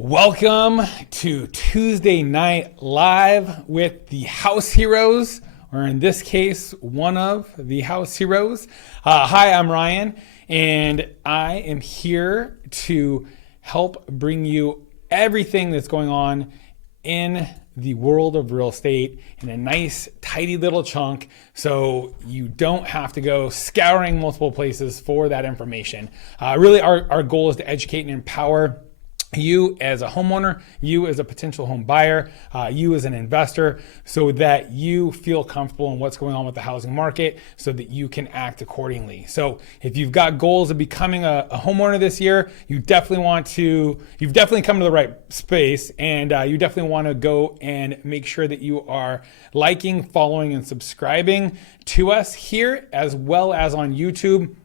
Welcome to Tuesday Night Live with the House Heroes, or in this case, one of the House Heroes. Hi, I'm Ryan, and I am here to help bring you everything that's going on in the world of real estate in a nice, tidy little chunk so you don't have to go scouring multiple places for that information. Really, our goal is to educate and empower you as a homeowner, you as a potential home buyer, you as an investor, so that you feel comfortable in what's going on with the housing market so that you can act accordingly. So if you've got goals of becoming a homeowner this year, you've definitely come to the right space, and you definitely want to go and make sure that you are liking, following, and subscribing to us here, as well as on YouTube,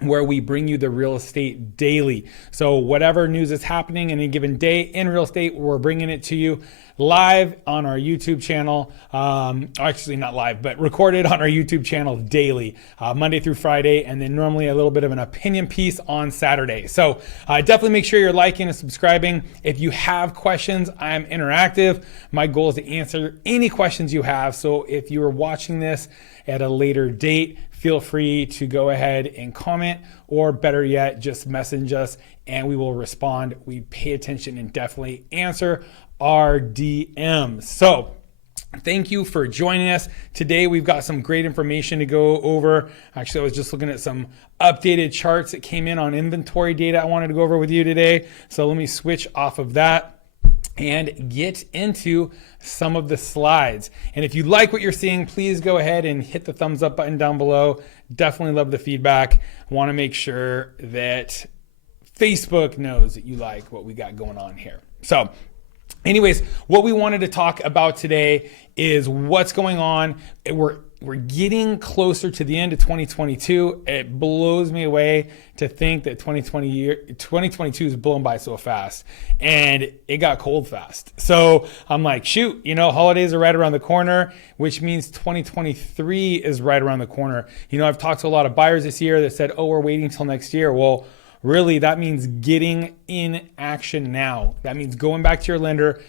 where we bring you the real estate daily. So whatever news is happening in any given day in real estate, we're bringing it to you live on our YouTube channel. Actually not live, but recorded on our YouTube channel daily, Monday through Friday, and then normally a little bit of an opinion piece on Saturday. So definitely make sure you're liking and subscribing. If you have questions, I'm interactive. My goal is to answer any questions you have. So if you are watching this at a later date, feel free to go ahead and comment, or better yet, just message us and we will respond. We pay attention and definitely answer our DMs. So thank you for joining us. Today we've got some great information to go over. Actually, I was just looking at some updated charts that came in on inventory data I wanted to go over with you today. So let me switch off of that and get into some of the slides. And if you like what you're seeing, please go ahead and hit the thumbs up button down below. Definitely love the feedback. Want to make sure that Facebook knows that you like what we got going on here. So anyways, what we wanted to talk about today is what's going on. We're getting closer to the end of 2022. It blows me away to think that 2022 is blown by so fast, and it got cold fast. So I'm like, shoot, holidays are right around the corner, which means 2023 is right around the corner. I've talked to a lot of buyers this year that said, oh, we're waiting until next year. Well, really, that means getting in action now. That means going back to your lender,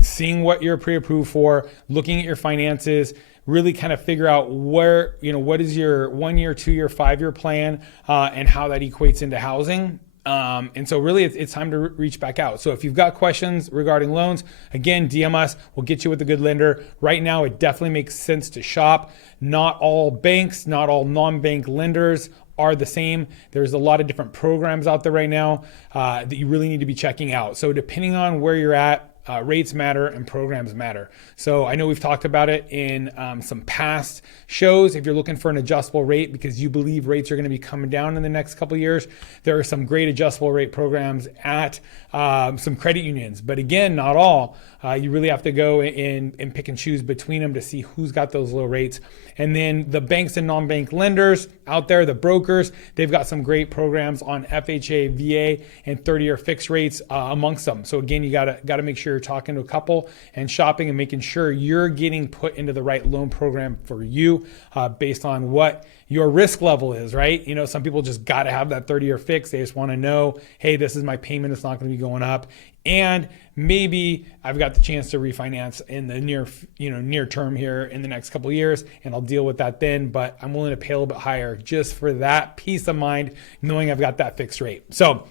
seeing what you're pre-approved for, looking at your finances, really kind of figure out where, what is your 1 year, 2 year, 5 year plan, and how that equates into housing. And so really it's time to reach back out. So if you've got questions regarding loans, again, DM us, we'll get you with a good lender. Right now, it definitely makes sense to shop. Not all banks, not all non-bank lenders are the same. There's a lot of different programs out there right now that you really need to be checking out. So depending on where you're at, rates matter and programs matter. So I know we've talked about it in some past shows. If you're looking for an adjustable rate because you believe rates are going to be coming down in the next couple of years, there are some great adjustable rate programs at some credit unions. But again, not all. You really have to go in and pick and choose between them to see who's got those low rates. And then the banks and non-bank lenders out there, the brokers, they've got some great programs on FHA, VA, and 30-year fixed rates amongst them. So again, you gotta make sure you're talking to a couple and shopping and making sure you're getting put into the right loan program for you based on what your risk level is, right? Some people just got to have that 30-year fix. They just want to know, hey, this is my payment. It's not going to be going up. And maybe I've got the chance to refinance in the near term here in the next couple of years, and I'll deal with that then. But I'm willing to pay a little bit higher just for that peace of mind, knowing I've got that fixed rate. So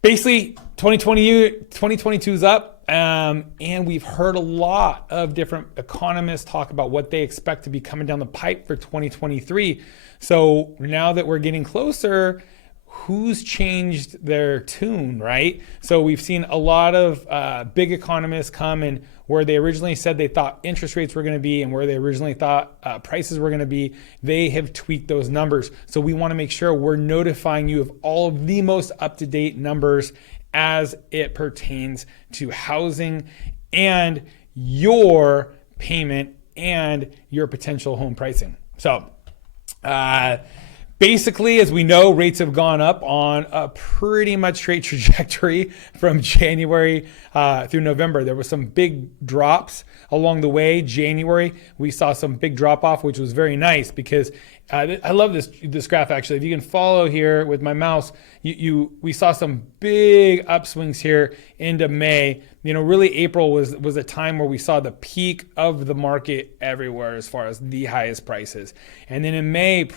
basically, 2022 is up. And we've heard a lot of different economists talk about what they expect to be coming down the pipe for 2023. So now that we're getting closer, who's changed their tune, right? So we've seen a lot of big economists come and where they originally said they thought interest rates were going to be and where they originally thought prices were going to be, they have tweaked those numbers. So we want to make sure we're notifying you of all of the most up-to-date numbers as it pertains to housing and your payment and your potential home pricing. So basically, as we know, rates have gone up on a pretty much straight trajectory from January through November. There were some big drops along the way. January, we saw some big drop off, which was very nice because I love this graph actually. If you can follow here with my mouse, we saw some big upswings here into May. Really April was a time where we saw the peak of the market everywhere as far as the highest prices. And then in May,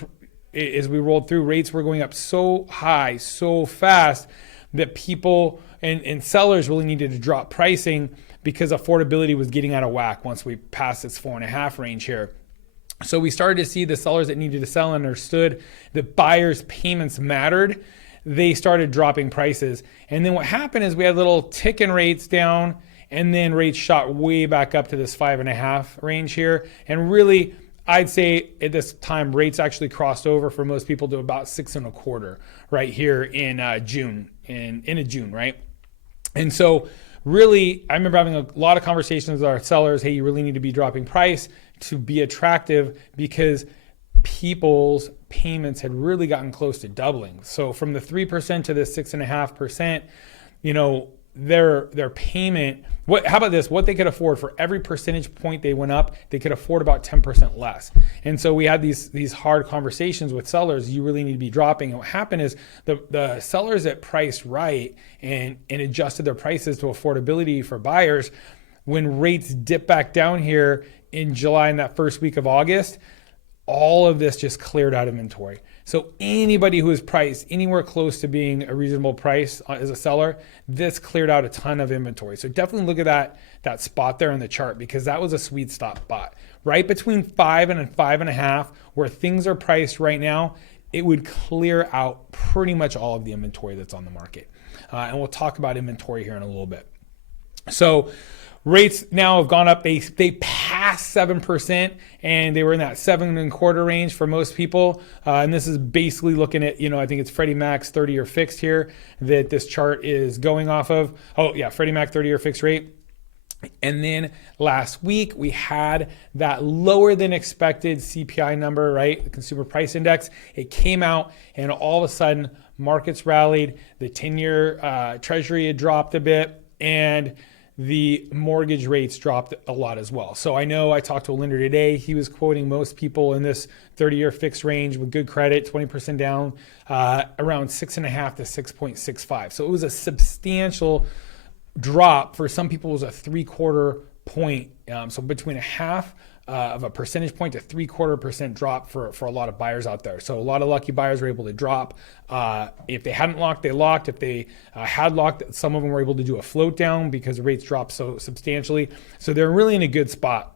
as we rolled through, rates were going up so high, so fast that people and sellers really needed to drop pricing because affordability was getting out of whack once we passed this 4.5 range here. So we started to see the sellers that needed to sell understood that buyers' payments mattered. They started dropping prices. And then what happened is we had little tick in rates down, and then rates shot way back up to this 5.5 range here. And really, I'd say at this time, rates actually crossed over for most people to about 6.25 right here in June, in June, right? And so really, I remember having a lot of conversations with our sellers. Hey, you really need to be dropping price to be attractive because people's payments had really gotten close to doubling. So from the 3% to the 6.5%, their payment, how about this? What they could afford for every percentage point they went up, they could afford about 10% less. And so we had these hard conversations with sellers. You really need to be dropping. And what happened is the sellers that priced right and adjusted their prices to affordability for buyers, when rates dip back down here in July and that first week of August, all of this just cleared out inventory. So anybody who is priced anywhere close to being a reasonable price as a seller, this cleared out a ton of inventory. So definitely look at that spot there in the chart, because that was a sweet spot. Right between 5 and 5.5, where things are priced right now, it would clear out pretty much all of the inventory that's on the market. And we'll talk about inventory here in a little bit. So rates now have gone up. They passed 7%, and they were in that 7.25 range for most people. And this is basically looking at, I think it's Freddie Mac's 30-year fixed here that this chart is going off of. Oh yeah, Freddie Mac 30-year fixed rate. And then last week we had that lower than expected CPI number, right? The consumer price index. It came out, and all of a sudden markets rallied. The 10-year treasury had dropped a bit, and the mortgage rates dropped a lot as well. So I know I talked to a lender today. He was quoting most people in this 30-year fixed range with good credit, 20% down, around 6.5 to 6.65. So it was a substantial drop. For some people, it was a 3/4 point. So between 1/2 of a percentage point to 3/4% drop for a lot of buyers out there. So a lot of lucky buyers were able to drop. If they hadn't locked, they locked. If they had locked, some of them were able to do a float down because the rates dropped so substantially. So they're really in a good spot.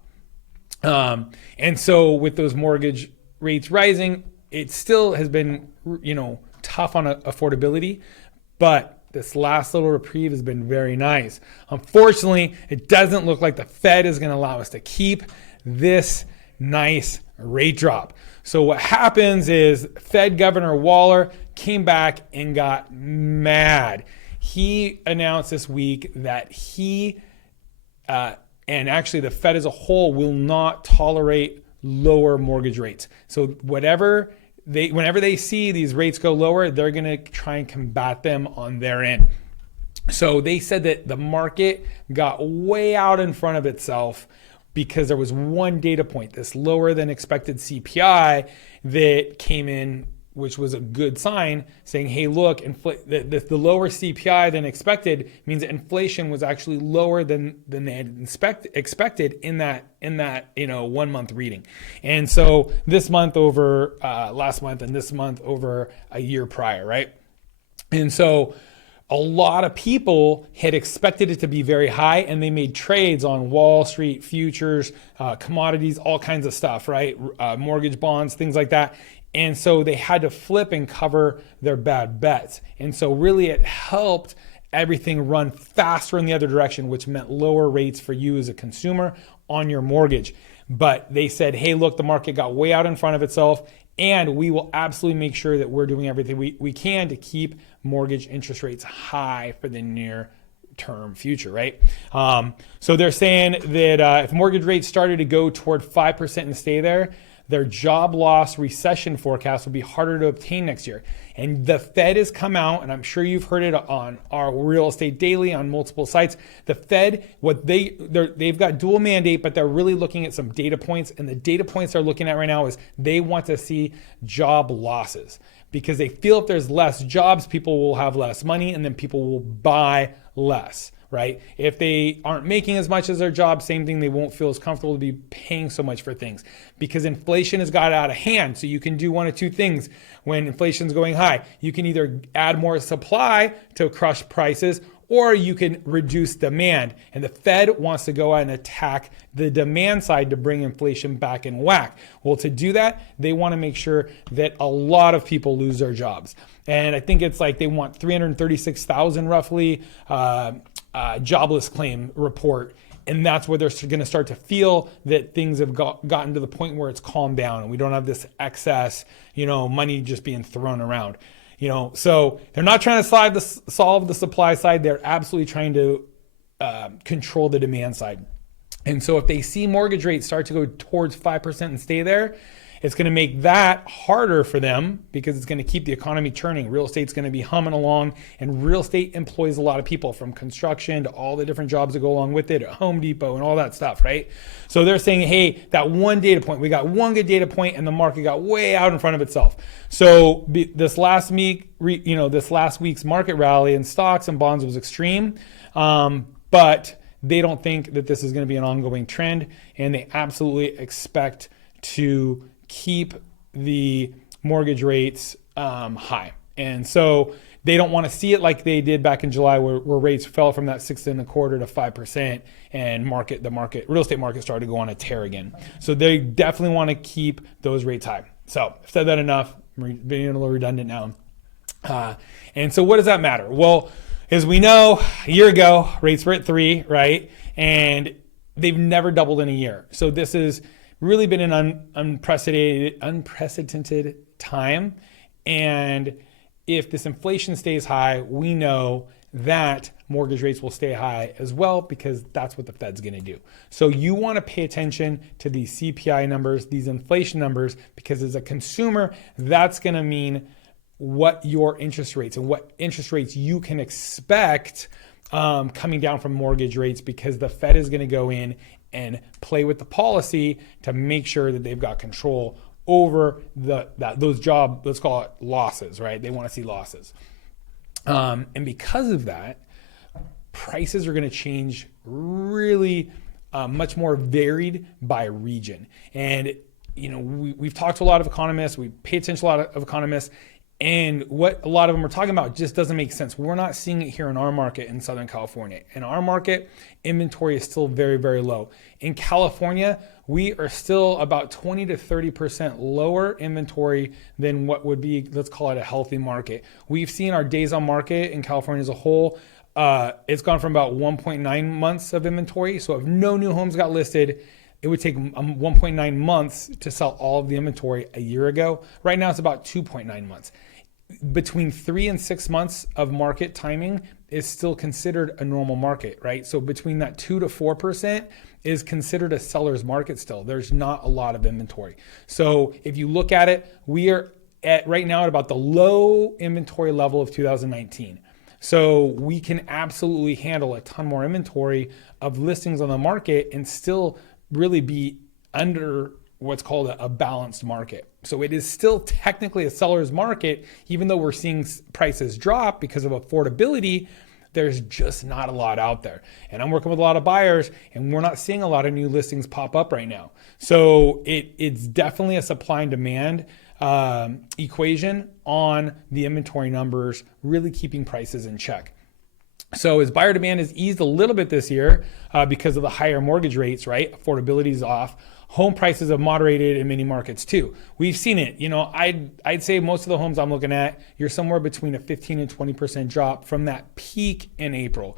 And so with those mortgage rates rising, it still has been, tough on affordability, but this last little reprieve has been very nice. Unfortunately, it doesn't look like the Fed is going to allow us to keep this nice rate drop. So what happens is Fed Governor Waller came back and got mad. He announced this week that he, and actually the Fed as a whole, will not tolerate lower mortgage rates. So whenever they see these rates go lower, they're going to try and combat them on their end. So they said that the market got way out in front of itself because there was one data point, this lower than expected CPI that came in, which was a good sign, saying, hey, look, the lower CPI than expected means that inflation was actually lower than they had expected in that 1 month reading. And so this month over last month, and this month over a year prior, right? And so a lot of people had expected it to be very high, and they made trades on Wall Street, futures, commodities, all kinds of stuff, right? Mortgage bonds, things like that. And so they had to flip and cover their bad bets. And so really it helped everything run faster in the other direction, which meant lower rates for you as a consumer on your mortgage. But they said, hey, look, the market got way out in front of itself, and we will absolutely make sure that we're doing everything we can to keep mortgage interest rates high for the near term future, right? So they're saying that if mortgage rates started to go toward 5% and stay there, their job loss recession forecast will be harder to obtain next year. And the Fed has come out, and I'm sure you've heard it on our Real Estate Daily on multiple sites. The Fed, they've got dual mandate, but they're really looking at some data points. And the data points they're looking at right now is they want to see job losses, because they feel if there's less jobs, people will have less money, and then people will buy less. Right? If they aren't making as much as their job, same thing, they won't feel as comfortable to be paying so much for things, because inflation has got out of hand. So you can do one of two things when inflation's going high. You can either add more supply to crush prices, or you can reduce demand. And the Fed wants to go out and attack the demand side to bring inflation back in whack. Well, to do that, they want to make sure that a lot of people lose their jobs. And I think it's like they want 336,000 roughly jobless claim report. And that's where they're going to start to feel that things have gotten to the point where it's calmed down and we don't have this excess, money just being thrown around. So they're not trying to solve the supply side. They're absolutely trying to control the demand side. And so if they see mortgage rates start to go towards 5% and stay there, it's going to make that harder for them, because it's going to keep the economy churning. Real estate's going to be humming along, and real estate employs a lot of people, from construction to all the different jobs that go along with it at Home Depot and all that stuff, right? So they're saying, hey, that one data point, we got one good data point, and the market got way out in front of itself. So this last week's market rally in stocks and bonds was extreme, but they don't think that this is going to be an ongoing trend, and they absolutely expect to keep the mortgage rates high. And so they don't want to see it like they did back in July, where rates fell from that 6.25% to 5%, and the real estate market started to go on a tear again. So they definitely want to keep those rates high. So I've said that enough. I'm being a little redundant now. And so what does that matter? Well, as we know, a year ago, rates were at 3, right? And they've never doubled in a year. So this is really been an unprecedented time. And if this inflation stays high, we know that mortgage rates will stay high as well, because that's what the Fed's going to do. So you want to pay attention to these CPI numbers, these inflation numbers, because as a consumer, that's going to mean what your interest rates and what interest rates you can expect coming down from mortgage rates, because the Fed is going to go in and play with the policy to make sure that they've got control over those job, let's call it losses, right? They want to see losses. And because of that, prices are going to change really much more varied by region. And, we've talked to a lot of economists, we pay attention to a lot of economists, and what a lot of them are talking about just doesn't make sense. We're not seeing it here in our market in Southern California. In our market, inventory is still very, very low. In California, we are still about 20 to 30% lower inventory than what would be, let's call it a healthy market. We've seen our days on market in California as a whole, it's gone from about 1.9 months of inventory. So if no new homes got listed, it would take 1.9 months to sell all of the inventory a year ago. Right now, it's about 2.9 months. Between 3 and 6 months of market timing is still considered a normal market, right? So between that 2 to 4% is considered a seller's market still. There's not a lot of inventory. So if you look at it, we are right now at about the low inventory level of 2019. So we can absolutely handle a ton more inventory of listings on the market and still really be under what's called a balanced market. So it is still technically a seller's market, even though we're seeing prices drop because of affordability. There's just not a lot out there. And I'm working with a lot of buyers, and we're not seeing a lot of new listings pop up right now. So it's definitely a supply and demand equation on the inventory numbers, really keeping prices in check. So as buyer demand has eased a little bit this year because of the higher mortgage rates, right? Affordability is off. Home prices have moderated in many markets too. We've seen it. I'd say most of the homes I'm looking at, you're somewhere between a 15 and 20% drop from that peak in April,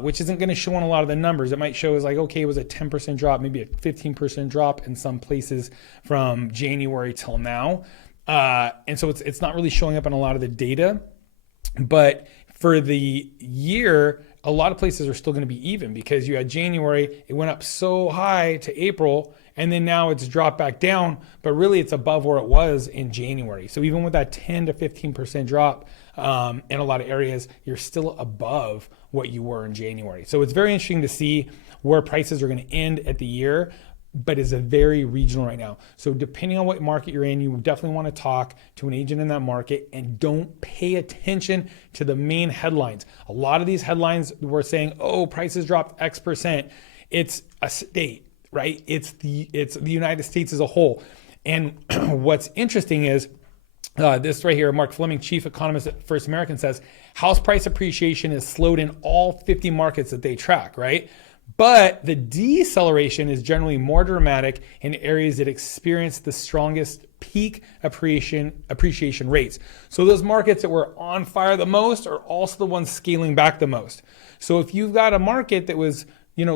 which isn't going to show on a lot of the numbers. It might show as like, okay, it was a 10% drop, maybe a 15% drop in some places from January till now. And so it's not really showing up in a lot of the data, but for the year, a lot of places are still going to be even because you had January, it went up so high to April, and then now it's dropped back down, but really it's above where it was in January. So even with that 10 to 15% drop in a lot of areas, you're still above what you were in January. So it's very interesting to see where prices are going to end at the year, but is a very regional right now. So depending on what market you're in, you definitely want to talk to an agent in that market and don't pay attention to the main headlines. A lot of these headlines were saying, oh, prices dropped X percent. It's a state, right? It's the United States as a whole. And what's interesting is this right here, Mark Fleming, chief economist at First American, says house price appreciation is slowed in all 50 markets that they track, right? But the deceleration is generally more dramatic in areas that experience the strongest peak appreciation rates. So those markets that were on fire the most are also the ones scaling back the most. So if you've got a market that was,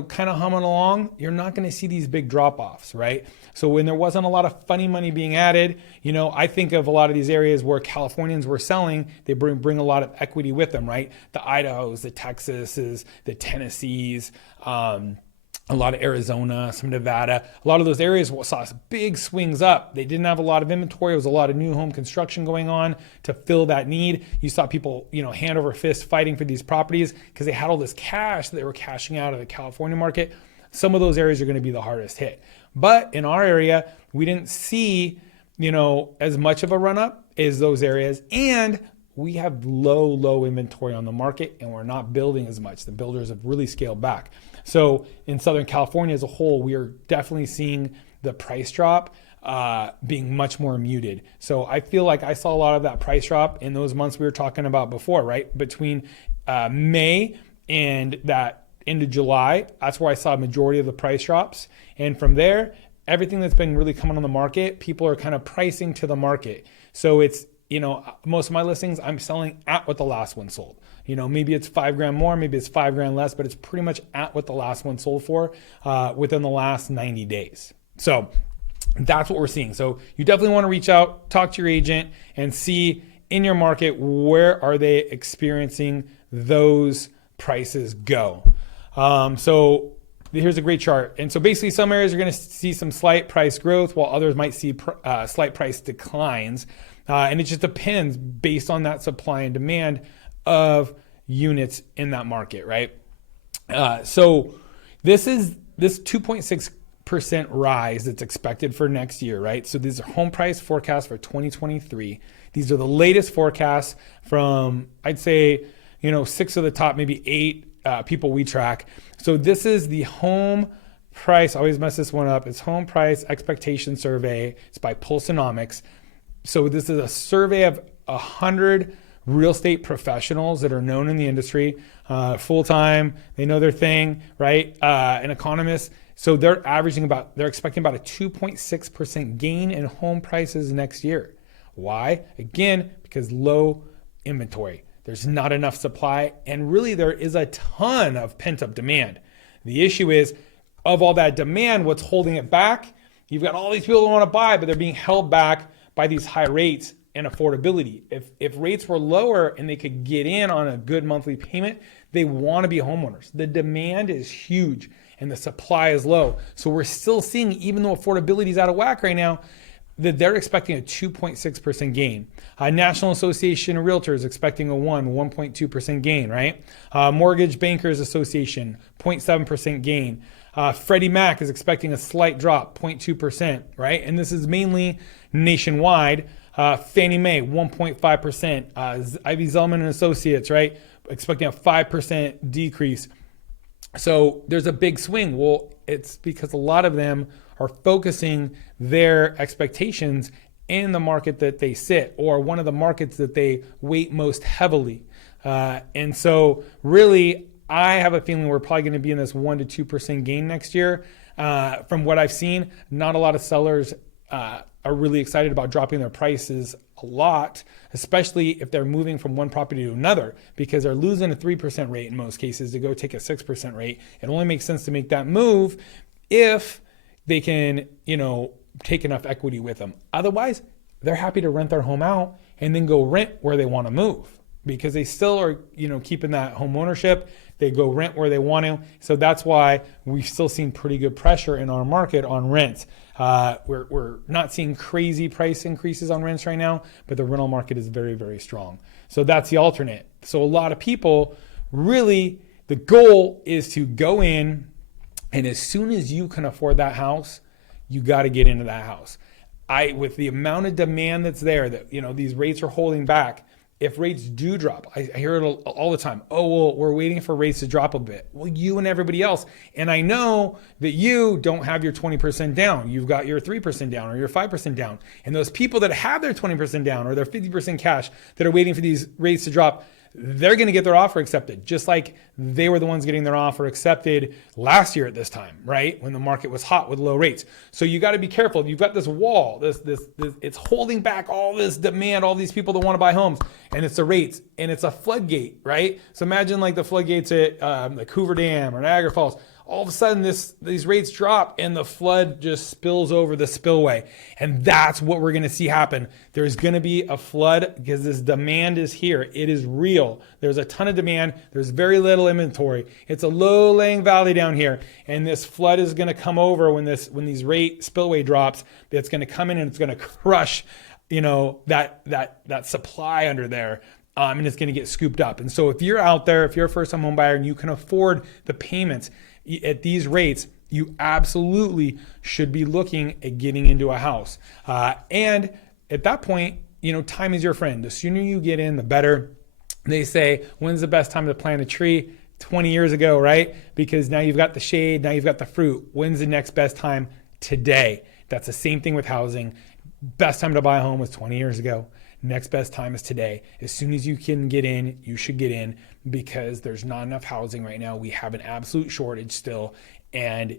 kind of humming along, you're not going to see these big drop-offs, right? So when there wasn't a lot of funny money being added, I think of a lot of these areas where Californians were selling, they bring a lot of equity with them, right? The Idahos, the Texases, the Tennessees, a lot of Arizona, some Nevada, a lot of those areas saw big swings up. They didn't have a lot of inventory. There was a lot of new home construction going on to fill that need. You saw people, hand over fist fighting for these properties because they had all this cash that they were cashing out of the California market. Some of those areas are going to be the hardest hit. But in our area, we didn't see, as much of a run up as those areas. And we have low inventory on the market, and we're not building as much. The builders have really scaled back. So in Southern California as a whole, we are definitely seeing the price drop being much more muted. So I feel like I saw a lot of that price drop in those months we were talking about before, right? Between May and that end of July, that's where I saw a majority of the price drops. And from there, everything that's been really coming on the market, people are kind of pricing to the market. So it's, most of my listings, I'm selling at what the last one sold. Maybe it's $5,000 more, maybe it's $5,000 less, but it's pretty much at what the last one sold for within the last 90 days. So that's what we're seeing. So you definitely want to reach out, talk to your agent, and see in your market, where are they experiencing those prices go. So here's a great chart. And so basically some areas are going to see some slight price growth while others might see slight price declines. And it just depends based on that supply and demand of units in that market, right? So this 2.6% rise that's expected for next year, right? So these are home price forecasts for 2023. These are the latest forecasts from, I'd say, 6 of the top, maybe 8 people we track. So this is the home price, I always mess this one up. It's home price expectation survey. It's by Pulsenomics. So this is a survey of 100 real estate professionals that are known in the industry, full-time, they know their thing, right? An economist. So they're expecting about a 2.6% gain in home prices next year. Why? Again, because low inventory. There's not enough supply, and really there is a ton of pent-up demand. The issue is, of all that demand, what's holding it back? You've got all these people that want to buy, but they're being held back by these high rates and affordability. If rates were lower and they could get in on a good monthly payment, they want to be homeowners. The demand is huge and the supply is low. So we're still seeing, even though affordability is out of whack right now, that they're expecting a 2.6% gain. National Association of Realtors expecting a 1.2% gain, right? Mortgage Bankers Association, 0.7% gain. Freddie Mac is expecting a slight drop, 0.2%, right? And this is mainly nationwide. Fannie Mae, 1.5%. Ivy Zelman and Associates, right? Expecting a 5% decrease. So there's a big swing. Well, it's because a lot of them are focusing their expectations in the market that they sit, or one of the markets that they weight most heavily. And so really, I have a feeling we're probably going to be in this 1 to 2% gain next year. From what I've seen, not a lot of sellers are really excited about dropping their prices a lot, especially if they're moving from one property to another, because they're losing a 3% rate in most cases to go take a 6% rate. It only makes sense to make that move if they can, take enough equity with them. Otherwise, they're happy to rent their home out and then go rent where they want to move. because they still are, keeping that home ownership. They go rent where they want to. So that's why we've still seen pretty good pressure in our market on rents. We're not seeing crazy price increases on rents right now, but the rental market is very, very strong. So that's the alternate. So a lot of people really, the goal is to go in, and as soon as you can afford that house, you got to get into that house. With the amount of demand that's there, that these rates are holding back. If rates do drop, I hear it all the time. Oh, well, we're waiting for rates to drop a bit. Well, you and everybody else. And I know that you don't have your 20% down. You've got your 3% down or your 5% down. And those people that have their 20% down or their 50% cash that are waiting for these rates to drop, they're going to get their offer accepted, just like they were the ones getting their offer accepted last year at this time, right? When the market was hot with low rates. So you got to be careful. You've got this wall, this it's holding back all this demand, all these people that want to buy homes, and it's the rates, and it's a floodgate, right? So imagine like the floodgates at like Hoover Dam or Niagara Falls. All of a sudden these rates drop and the flood just spills over the spillway. And that's what we're going to see happen. There's going to be a flood because this demand is here. It is real. There's a ton of demand. There's very little inventory. It's a low-lying valley down here. And this flood is going to come over when these rate spillway drops. It's going to come in and it's going to crush, that supply under there. And it's going to get scooped up. And so if you're out there, if you're a first-time home buyer and you can afford the payments at these rates, you absolutely should be looking at getting into a house. And at that point, time is your friend. The sooner you get in, the better. They say, when's the best time to plant a tree? 20 years ago, right? Because now you've got the shade, now you've got the fruit. When's the next best time? Today. That's the same thing with housing. Best time to buy a home was 20 years ago. Next best time is today. As soon as you can get in, you should get in, because there's not enough housing right now. We have an absolute shortage still. And,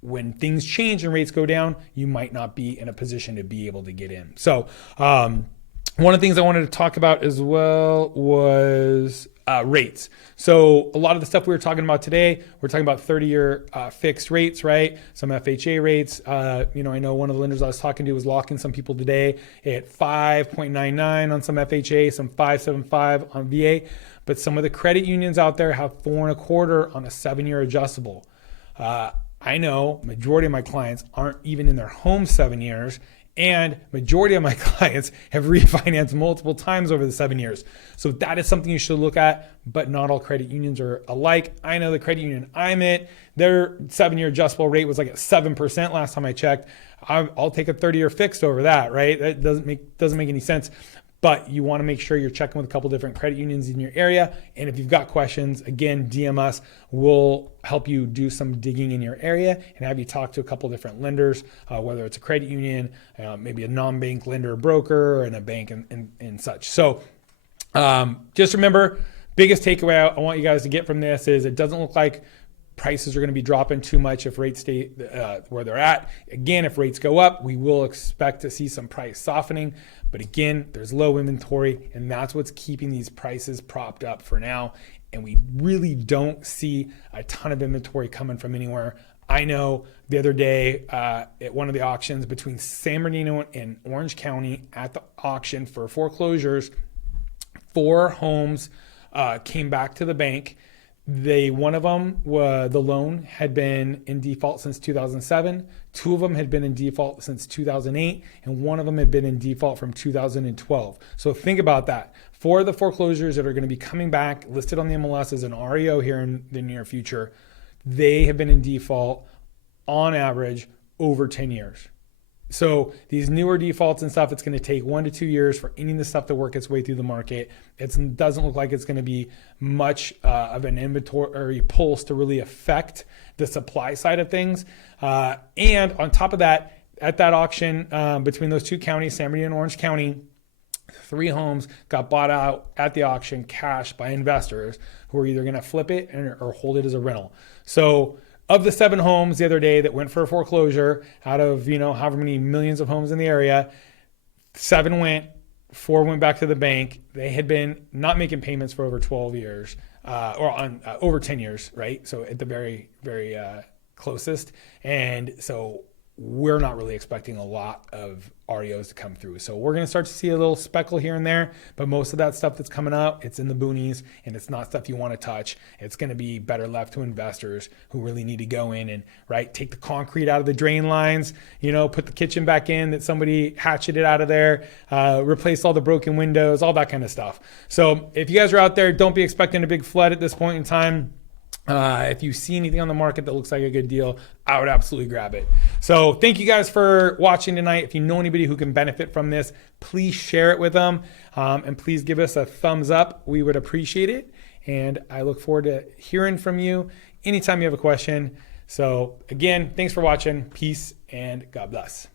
when things change and rates go down, you might not be in a position to be able to get in. So one of the things I wanted to talk about as well was rates. So a lot of the stuff we were talking about today, we're talking about 30-year fixed rates, right? Some FHA rates. I know one of the lenders I was talking to was locking some people today at 5.99 on some FHA, some 5.75 on VA. But some of the credit unions out there have 4.25 on a 7-year adjustable. I know majority of my clients aren't even in their home 7 years. And majority of my clients have refinanced multiple times over the 7 years. So that is something you should look at, but not all credit unions are alike. I know the credit union I'm at, their 7-year adjustable rate was like at 7% last time I checked. I'll take a 30-year fixed over that, right? That doesn't make any sense. But you want to make sure you're checking with a couple different credit unions in your area. And if you've got questions, again, DM us. We'll help you do some digging in your area and have you talk to a couple different lenders, whether it's a credit union, maybe a non-bank lender or broker, and a bank and such. So just remember, biggest takeaway I want you guys to get from this is it doesn't look like prices are going to be dropping too much if rates stay where they're at. Again, if rates go up, we will expect to see some price softening. But again, there's low inventory, and that's what's keeping these prices propped up for now. And we really don't see a ton of inventory coming from anywhere. I know the other day at one of the auctions between San Bernardino and Orange County at the auction for foreclosures, 4 homes came back to the bank. One of them, the loan had been in default since 2007. 2 of them had been in default since 2008, and 1 of them had been in default from 2012. So think about that. 4 of the foreclosures that are going to be coming back, listed on the MLS as an REO here in the near future, they have been in default on average over 10 years. So these newer defaults and stuff, it's going to take 1 to 2 years for any of the stuff to work its way through the market. It doesn't look like it's going to be much of an inventory pulse to really affect the supply side of things. And on top of that, at that auction between those 2 counties, San Bernardino and Orange County, 3 homes got bought out at the auction cash by investors who are either going to flip it or hold it as a rental. So of the 7 homes the other day that went for a foreclosure out of, however many millions of homes in the area, 7 went, 4 went back to the bank. They had been not making payments for over 12 years or on over 10 years, right? So at the very, very closest. And so we're not really expecting a lot of REOs to come through. So we're going to start to see a little speckle here and there, but most of that stuff that's coming up, it's in the boonies and it's not stuff you want to touch. It's going to be better left to investors who really need to go in and take the concrete out of the drain lines, put the kitchen back in that somebody hatcheted out of there, replace all the broken windows, all that kind of stuff. So if you guys are out there, don't be expecting a big flood at this point in time. If you see anything on the market that looks like a good deal, I would absolutely grab it. So thank you guys for watching tonight. If you know anybody who can benefit from this, please share it with them. And please give us a thumbs up. We would appreciate it. And I look forward to hearing from you anytime you have a question. So again, thanks for watching. Peace and God bless.